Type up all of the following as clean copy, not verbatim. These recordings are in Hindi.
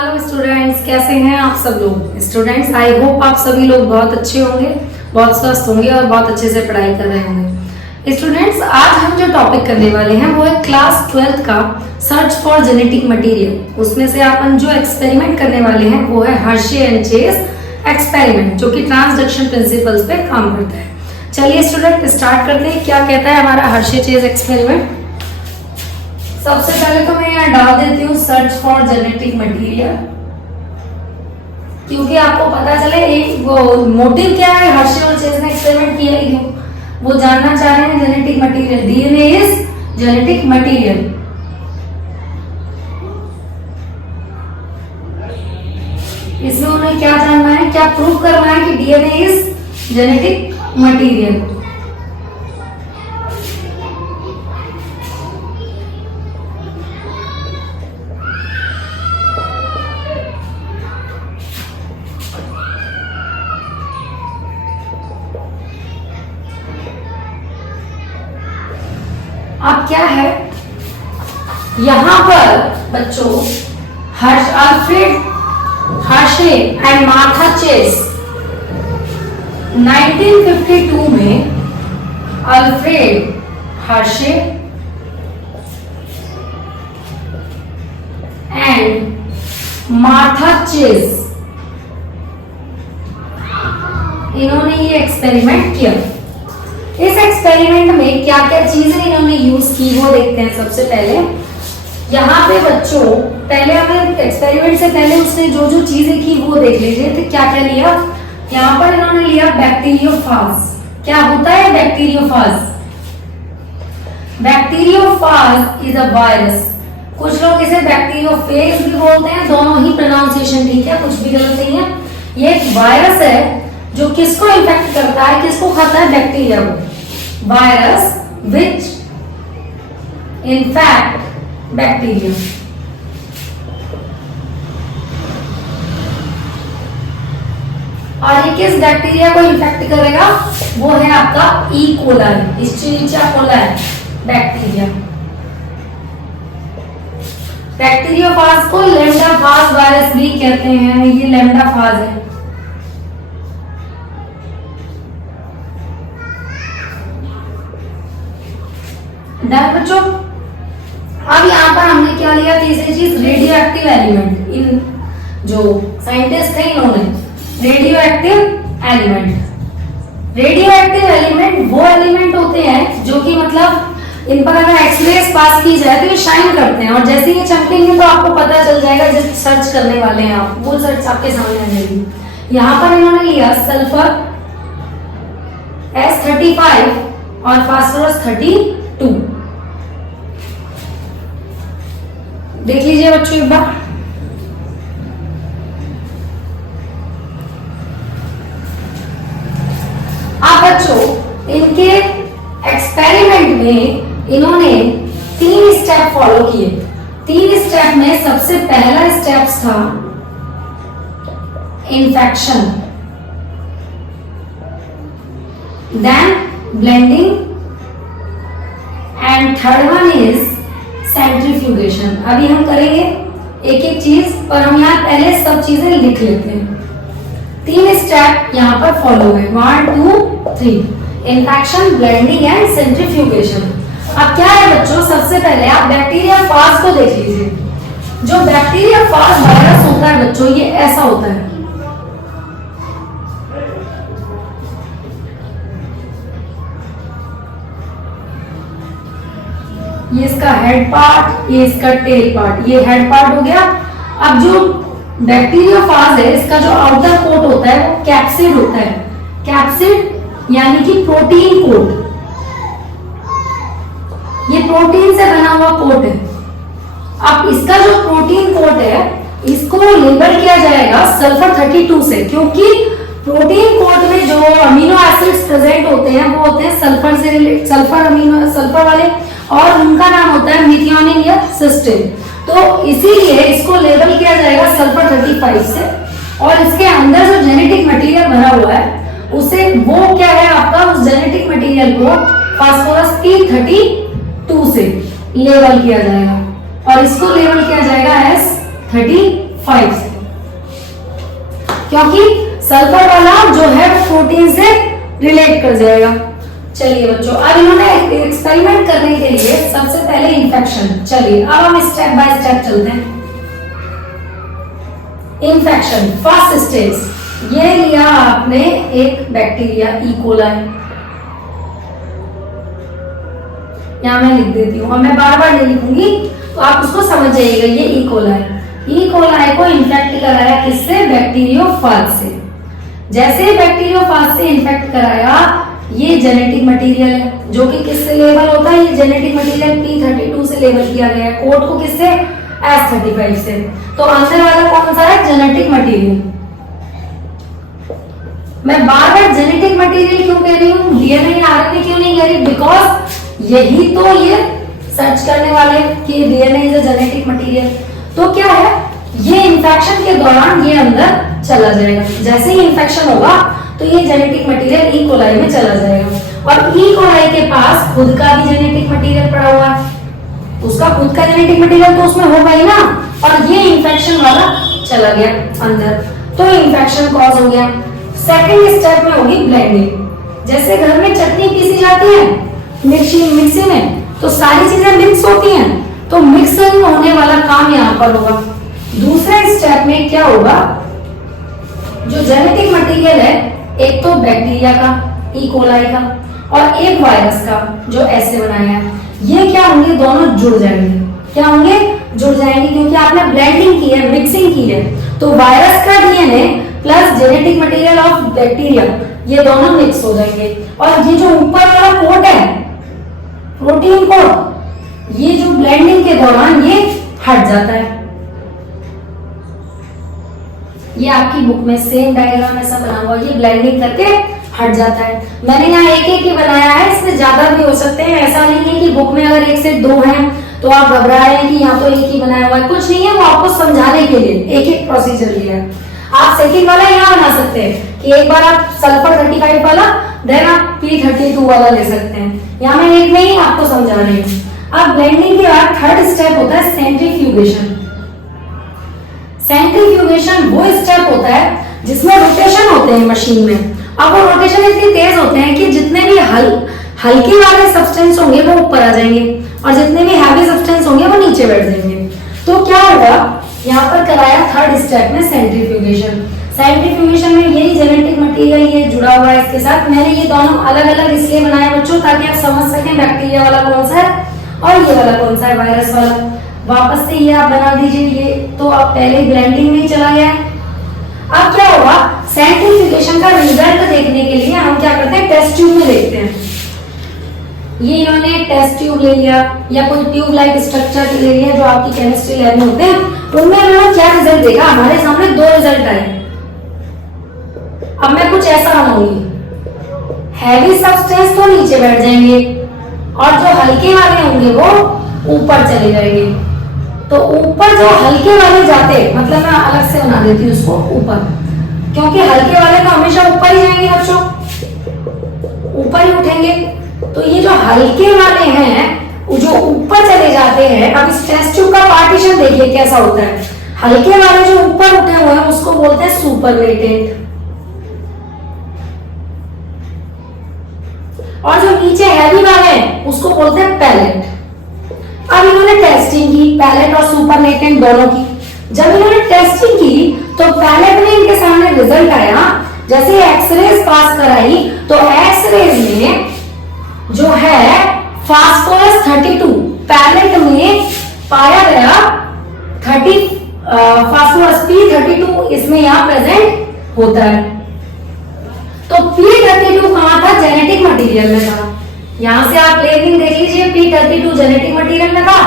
हेलो स्टूडेंट्स, कैसे हैं आप सब लोग। स्टूडेंट्स, आई होप आप सभी लोग बहुत अच्छे होंगे, बहुत स्वस्थ होंगे और बहुत अच्छे से पढ़ाई कर रहे होंगे। स्टूडेंट्स, आज हम जो टॉपिक करने वाले हैं वो है क्लास 12th का सर्च फॉर जेनेटिक मटेरियल। उसमें से अपन जो एक्सपेरिमेंट करने वाले हैं वो है हर्शे एंड चेस एक्सपेरिमेंट, जो कि ट्रांसडक्शन प्रिंसिपल्स पे काम करता है। चलिए स्टूडेंट, स्टार्ट करते हैं। क्या कहता है हमारा हर्शे चेस एक्सपेरिमेंट। सबसे पहले तो मैं यहाँ डाल देती हूँ सर्च फॉर जेनेटिक मटेरियल, क्योंकि आपको पता चले एक वो मोटिव क्या है हर्शे और चेस ने एक्सपेरिमेंट किया है, क्यों वो जानना चाह रहे हैं genetic material. DNA is genetic material. इसमें उन्हें क्या जानना है, क्या प्रूव करना है कि डीएनए इज जेनेटिक मटेरियल। अब क्या है यहां पर बच्चों, Alfred Hershey and Martha Chase 1952 में Alfred Hershey and Martha Chase इन्होंने ये एक्सपेरिमेंट किया। इस एक्सपेरिमेंट में क्या क्या चीजें इन्होंने यूज की वो देखते हैं। सबसे पहले यहाँ पे बच्चों, पहले हमें एक्सपेरिमेंट से पहले उसने जो जो चीजें की वो देख लीजिए। तो क्या क्या लिया यहाँ पर इन्होंने लिया बैक्टीरियोफाज। क्या होता है bacteriophage? Bacteriophage is a virus. कुछ लोग इसे बैक्टीरियोफेज भी बोलते हैं, दोनों ही प्रोनाउंसिएशन ठीक है, कुछ भी गलत नहीं है। ये एक वायरस है जो किसको इन्फेक्ट करता है, किसको खाता है? बैक्टीरिया को। Virus which infect bacteria. और ये किस बैक्टीरिया को इन्फेक्ट करेगा? वो है आपका E coli, Escherichia coli bacteria. Bacteriophage को लैम्डाफाज वायरस भी कहते हैं। ये लैम्डाफाज है। बच्चों, अब यहाँ पर हमने क्या लिया? तीसरी चीज रेडियो एक्टिव एलिमेंट। इन जो साइंटिस्ट थे इन्होंने radio active element. Radio active element वो एलिमेंट होते हैं जो कि मतलब इन पर अगर एक्सरेज पास की जाए तो ये शाइन करते हैं, और जैसे ये चमकेंगे तो आपको पता चल जाएगा जिस सर्च करने वाले हैं आप, वो सर्च आपके सामने आ जाएगी। यहाँ पर इन्होंने लिया सल्फर S35 और फास्फोरस 32। देख लीजिए बच्चों एक बार। अब बच्चों, इनके एक्सपेरिमेंट में इन्होंने 3 स्टेप फॉलो किए। 3 स्टेप में सबसे पहला स्टेप था infection, then blending and third one is centrifugation. अभी हम करेंगे एक एक चीज, पर हम यहाँ पहले सब चीजें लिख लेते हैं। 3 स्टेप यहाँ पर फॉलो हुए, 1 2 3, इन्फेक्शन, ब्लेंडिंग एंड सेंट्रीफ्यूगेशन। अब क्या है बच्चों, सबसे पहले आप बैक्टीरियोफाज को देख लीजिए। जो बैक्टीरियोफाज वायरस होता है बच्चों, ये ऐसा होता है। ये इसका हेड पार्ट, ये इसका टेल पार्ट। ये हेड पार्ट हो गया। अब जो बैक्टीरियोफाज है, इसका जो आउटर कोट होता है वो कैप्सिड होता है। कैप्सिड यानी कि प्रोटीन कोट। ये प्रोटीन से बना हुआ कोट है। अब इसका जो प्रोटीन कोट है, इसको लेबल किया जाएगा सल्फर 32 से, क्योंकि प्रोटीन कोट में जो अमीनो एसिड्स प्रेजेंट होते हैं वो होते हैं सल्फर से रिलेटेड, सल्फर वाले, और उनका नाम होता है मिथियोनिन या सिस्टीन। तो इसीलिए इसको लेबल किया जाएगा सल्फर 35 से। और इसके अंदर जो जेनेटिक मटेरियल भरा हुआ है उसे, वो क्या है आपका, उस जेनेटिक मटेरियल को फास्फोरस P32 से लेबल किया जाएगा, और इसको लेबल किया जाएगा S35। 5 से, क्योंकि सल्फर वाला जो है वो प्रोटीन से रिलेट कर जाएगा। चलिए बच्चों, अब इन्होंने एक्सपेरिमेंट करने के लिए सबसे पहले इन्फेक्शन, चलिए अब हम स्टेप बाय स्टेप चलते हैं। इन्फेक्शन फर्स्ट स्टेज, ये लिया आपने एक बैक्टीरिया ई कोलाई, यहां मैं लिख देती हूँ और मैं बार बार नहीं लिखूंगी तो आप उसको समझ जाइएगा। ये ई कोलाई को इन्फेक्ट कराया किससे? बैक्टीरियोफाज से। जैसे बैक्टीरियोफाज से इन्फेक्ट कराया, ये जेनेटिक मटेरियल है जो कि किससे लेबल होता है? ये जेनेटिक मटेरियल P32 से लेबल किया गया है, कोड को किससे? S35 से। तो अंदर वाला कौन सा है? Genetic material. मैं बार बार जेनेटिक मटेरियल क्यों कह रही हूँ, डीएनए आरएनए क्यों नहीं कह रही? बिकॉज यही तो ये सर्च करने वाले कि DNA is a genetic material. तो क्या है, ये इन्फेक्शन के दौरान ये अंदर चला जाएगा। जैसे ही इन्फेक्शन होगा तो ये जेनेटिक मटेरियल ई कोलाई में चला जाएगा और ई कोलाई के पास खुद का भी जेनेटिक मटेरियल पड़ा हुआ है, उसका खुद का जेनेटिक मटेरियल तो उसमें होगा ही ना, और ये इन्फेक्शन वाला चला गया अंदर, तो इन्फेक्शन कॉज हो गया। सेकंड स्टेप में होगी ब्लेंडिंग। जैसे घर में चटनी पीसी जाती है मिक्सी में, तो सारी चीजें मिक्स होती हैं, तो मिक्सिंग होने वाला काम यहाँ पर होगा। दूसरे स्टेप में क्या होगा, जो जेनेटिक मटेरियल है, एक तो बैक्टीरिया का ई कोलाई का और एक वायरस का जो ऐसे बनाया है, ये क्या होंगे? दोनों जुड़ जाएंगे। क्या होंगे? जुड़ जाएंगे, क्योंकि आपने ब्लेंडिंग की है, मिक्सिंग की है। तो वायरस का DNA plus genetic material of bacteria, ये दोनों मिक्स हो जाएंगे और ये जो ऊपर वाला कोट है, प्रोटीन कोट, ये जो ब्लेंडिंग के दौरान ये हट जाता है। ये आपकी बुक में सेम डायग्राम ऐसा बना हुआ, ये ब्लेंडिंग करके हट जाता है। मैंने यहाँ एक ही बनाया है, इसमें ज्यादा भी हो सकते हैं। ऐसा नहीं है कि बुक में अगर 1 से 2 हैं तो आप घबरा रहे हैं कि यहाँ तो एक ही बनाया हुआ है, कुछ नहीं है। वो आपको समझाने के लिए एक प्रोसीजर लिया है। आप सेकंड वाला यहाँ बना सकते हैं कि एक बार आप सल्फर 35 वाला, देन आप P32 वाला ले सकते हैं। यहाँ मैं एक नहीं आपको समझा रही हूँ। अब ब्लेंडिंग के बाद थर्ड स्टेप होता है सेंट्रीफ्यूगेशन। सेंट्रीफ्यूगेशन वो स्टेप होता है जिसमें रोटेशन होते हैं मशीन में। अब वो रोटेशन इतनी तेज होते हैं कि जितने भी हल्के वाले सब्सटेंस होंगे वो ऊपर आ जाएंगे और जितने भी हैवी सब्सटेंस होंगे वो नीचे बैठ जाएंगे। तो क्या होगा, यहाँ पर कराया थर्ड स्टेप में सेंट्रीफ्यूगेशन। सेंट्रीफ्यूगेशन में यही जेनेटिक मटेरियल ये जुड़ा हुआ है इसके साथ। मैंने ये दोनों अलग अलग इसलिए बनाए बच्चों, ताकि आप समझ सकें बैक्टीरिया वाला कौन सा है और ये वाला कौन सा है, वायरस वाला। वापस से ये आप बना दीजिए, ये तो आप पहले ब्लेंडिंग में ही चला गया है। अब क्या होगा, सेंट्रीफ्यूगेशन का रिजल्ट देखने के लिए हम क्या करते हैं, टेस्ट ट्यूब में देखते हैं। ये इन्होंने टेस्ट ट्यूब ले लिया या कोई ट्यूब लाइक स्ट्रक्चर ले लिया जो आपकी केमिस्ट्री लैब में होते हैं, उनमें इन्होंने क्या रिजल्ट देखा, हमारे सामने 2 रिजल्ट आए। अब मैं कुछ ऐसा बनाऊंगी, हैवी सब्सटेंस तो नीचे बैठ जाएंगे और जो हल्के वाले होंगे वो ऊपर चले जाएंगे। तो ऊपर जो हल्के वाले जाते, मतलब मैं अलग से बना देती हूँ उसको ऊपर, क्योंकि हल्के वाले तो हमेशा ऊपर ही जाएंगे बच्चों, ऊपर ही उठेंगे। तो ये जो हल्के वाले हैं जो ऊपर चले जाते हैं, अब इस टेस्ट ट्यूब का पार्टीशन देखिए कैसा होता है। हल्के वाले जो ऊपर उठे हुए हैं उसको बोलते हैं सुपरलेटेंट, और जो नीचे हैवी वाले हैं उसको बोलते हैं पैलेट। अब इन्होंने टेस्टिंग की पैलेट और सुपरलेटेंट दोनों की। जब इन्होंने टेस्टिंग की तो पैलेट में इनके सामने रिजल्ट आया, जैसे एक्सरेज पास कराई तो एक्सरेज में जो है फास्फोरस 32 पैलेट में पाया गया 30 फास्फोरस P32 इसमें यहाँ प्रेजेंट होता है। तो P32 कहाँ था, जेनेटिक मटेरियल में था। यहां से आप लेबलिंग देख लीजिए, P32 जेनेटिक मटेरियल में था,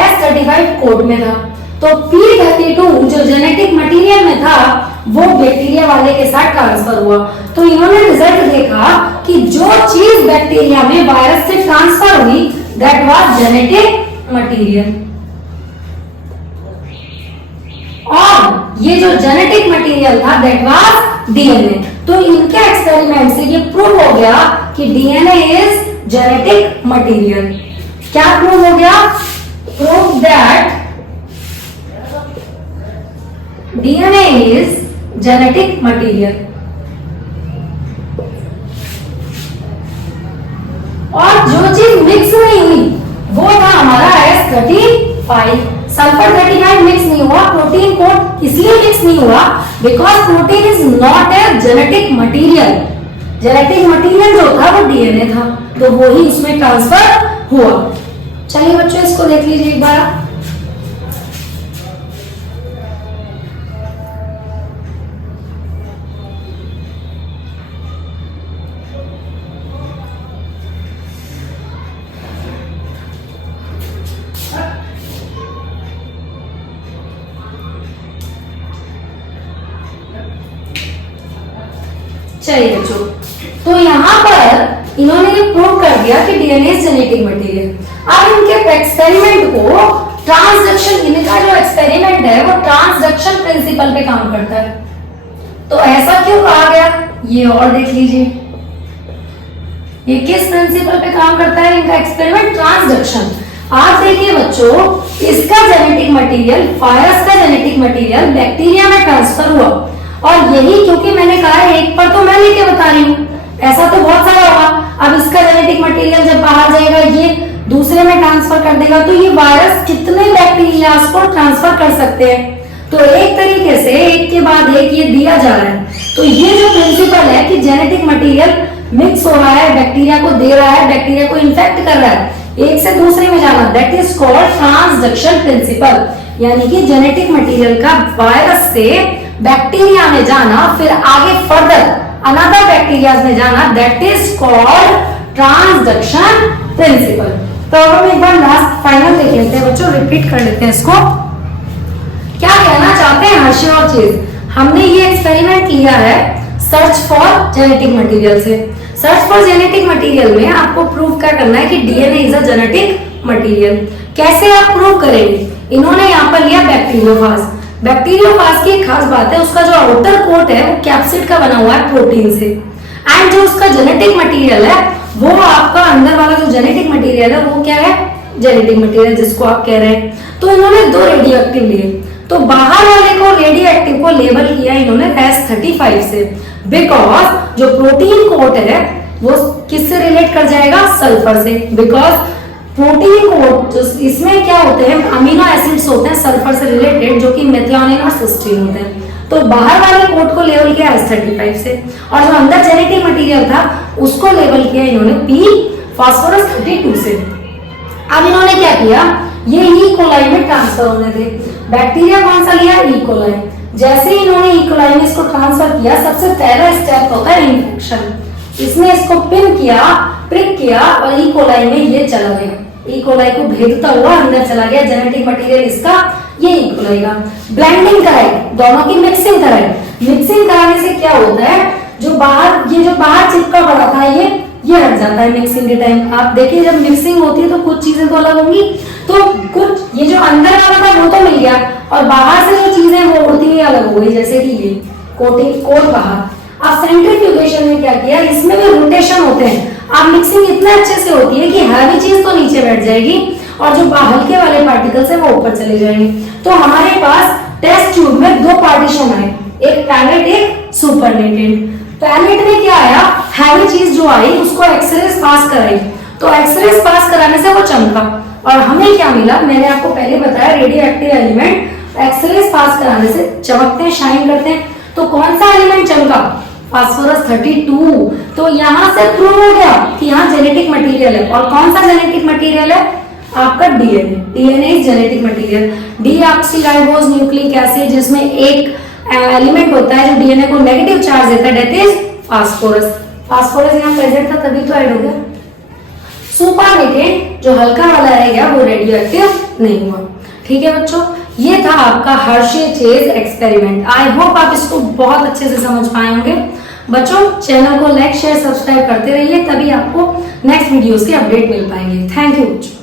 S35 कोड में था। तो P32 जो जेनेटिक मटेरियल में था वो बैक्टीरिया वाले के साथ ट्रांसफर हुआ। तो इन्होंने रिजल्ट देखा कि जो चीज बैक्टीरिया में वायरस से ट्रांसफर हुई दैट वाज जेनेटिक मटेरियल, और ये जो जेनेटिक मटेरियल था दैट वाज डीएनए। तो इनके एक्सपेरिमेंट से ये प्रूव हो गया कि डीएनए इज जेनेटिक मटेरियल। क्या प्रूव हो गया, prove that DNA is genetic material. और जो चीज मिक्स नहीं हुई वो था हमारा S35। सल्फर 35 मिक्स नहीं हुआ। प्रोटीन कोड इसलिए मिक्स नहीं हुआ because protein is not a genetic material. Genetic material जो था वो डीएनए था, तो वो ही इसमें ट्रांसफर हुआ। चलिए बच्चों इसको देख लीजिए एक बार। चलिए बच्चों, तो यहाँ पर इन्होंने ये प्रूव कर दिया कि डीएनए जेनेटिक मटेरियल। अब इनके एक्सपेरिमेंट को ट्रांसडक्शन, इनका जो एक्सपेरिमेंट है वो ट्रांसडक्शन प्रिंसिपल पे काम करता है। तो ऐसा क्यों कहा गया ये और देख लीजिए। ये किस प्रिंसिपल पे काम करता है इनका एक्सपेरिमेंट? ट्रांसडक्शन। आप देखिए बच्चों, इसका जेनेटिक मटेरियल, वायरस का जेनेटिक मटेरियल बैक्टीरिया में ट्रांसफर हुआ। और यही क्योंकि मैंने कहा है एक पर तो मैं लेके बता रही हूँ, ऐसा तो बहुत सारा होगा। अब इसका जेनेटिक मटेरियल जब बाहर जाएगा ये दूसरे में ट्रांसफर कर देगा, तो ये वायरस कितने बैक्टीरिया को ट्रांसफर कर सकते हैं? तो एक तरीके से एक के बाद एक ये दिया जा रहा है। तो ये जो प्रिंसिपल है कि जेनेटिक मटेरियल मिक्स हो रहा है, बैक्टीरिया को दे रहा है, बैक्टीरिया को इन्फेक्ट कर रहा है, एक से दूसरे में जाना, that is called transduction principle. यानी कि जेनेटिक मटेरियल का वायरस से बैक्टीरिया में जाना, फिर आगे फर्दर अनदर बैक्टीरिया में जाना, that is called transduction principle. तो अब हम एक बार लास्ट फाइनल देख लेते हैं बच्चों, रिपीट कर लेते हैं इसको। क्या कहना चाहते हैं हर्षे और चेज? हमने ये एक्सपेरिमेंट लिया है सर्च फॉर जेनेटिक मटेरियल से। सर्च फॉर जेनेटिक मटेरियल में आपको प्रूव क्या करना है कि DNA is a genetic material. कैसे आप प्रूव करेंगे? इन्होंने यहाँ पर लिया बैक्टीरियोफाज। बैक्टीरियोफाज की एक खास बात है, उसका जो आउटर कोट है वो कैप्सिड का बना हुआ है प्रोटीन से, एंड जो उसका जेनेटिक मटेरियल है वो आपका अंदर वाला जो जेनेटिक मटेरियल है वो क्या है? जेनेटिक मटेरियल जिसको आप कह रहे हैं। तो इन्होंने दो रेडियो एक्टिव लिए, तो बाहर वाले को रेडियो एक्टिव को लेबल किया इन्होंने S35 से, बिकॉज जो प्रोटीन कोट है वो किससे रिलेट कर जाएगा? सल्फर से। बिकॉज प्रोटीन कोट इसमें क्या होते हैं? अमीनो एसिड्स होते हैं सल्फर से रिलेटेड, जो कि मेथियोनिन और सिस्टीन होते हैं। तो बाहर वाले कोट को लेबल किया S35 से, और जो अंदर जेनेटिक मटेरियल था उसको लेबल किया इन्होंने P फास्फोरस 32 से। अब इन्होंने क्या किया? ये ई कोलाई में ट्रांसफर होने थे। बैक्टीरिया कौन सा लिया? E coli. जैसे ही इन्होंने ई कोलाई में इसको ट्रांसफर किया, सबसे पहला स्टेप होता है इन्फेक्शन। इसने इसको पिन किया, प्रिक किया, और ई कोलाई में ये चला गया। ई कोलाई को भेदता हुआ अंदर चला गया जेनेटिक मटेरियल इसका, ये ई कोलाई का। ब्लेंडिंग कराई, दोनों की मिक्सिंग कराई। मिक्सिंग कराने से क्या होता है? जो बाहर चिपका पड़ा था ये हट जाता है मिक्सिंग के टाइम। आप देखिए जब मिक्सिंग होती है तो कुछ चीजें तो अलग होंगी, तो कुछ ये जो अंदर वाला था वो तो मिल गया, और बाहर से जो चीजें वो उड़ती हुई अलग हो गई, जैसे कि ये कोट बाहर। अब सेंट्रीफ्यूगेशन में क्या किया? इसमें भी रोटेशन होते हैं। अब मिक्सिंग इतने अच्छे से होती है कि हैवी चीज तो नीचे बैठ जाएगी और जो हल्के वाले पार्टिकल्स है वो ऊपर चले जाएंगे। तो हमारे पास टेस्ट ट्यूब में दो पार्टीशन आए, एक पैलेट एक सुपरनेटेंट। पैलेट में क्या आया? हैवी चीज जो आई उसको एक्सरेज पास कराई, तो एक्सरेज पास कराने से वो चमका, और हमें क्या मिला? मैंने आपको पहले बताया रेडियो एक्टिव एलिमेंट एक्सरेज पास कराने से चमकते हैं, शाइन करते हैं। तो कौन सा एलिमेंट चमका? फास्फोरस 32। तो यहाँ से प्रूव हो गया कि यहाँ जेनेटिक मटेरियल है। और कौन सा जेनेटिक मटेरियल है? आपका DNA. DNA is genetic material. Deoxyribose nucleic acid, जिसमें एक एलिमेंट होता है जो डीएनए को नेगेटिव चार्ज देता है, दैट इज फास्फोरस। फास्फोरस यहाँ प्रेजेंट था तभी तो ऐड हो गया। सुपरनेटेंट जो हल्का वाला रह गया वो रेडियो एक्टिव नहीं हुआ। ठीक है बच्चों, ये था आपका Hershey Chase experiment. I hope आप इसको बहुत अच्छे से समझ पाए होंगे। बच्चों चैनल को लाइक शेयर सब्सक्राइब करते रहिए, तभी आपको नेक्स्ट वीडियोस के अपडेट मिल पाएंगे। थैंक यू बच्चों।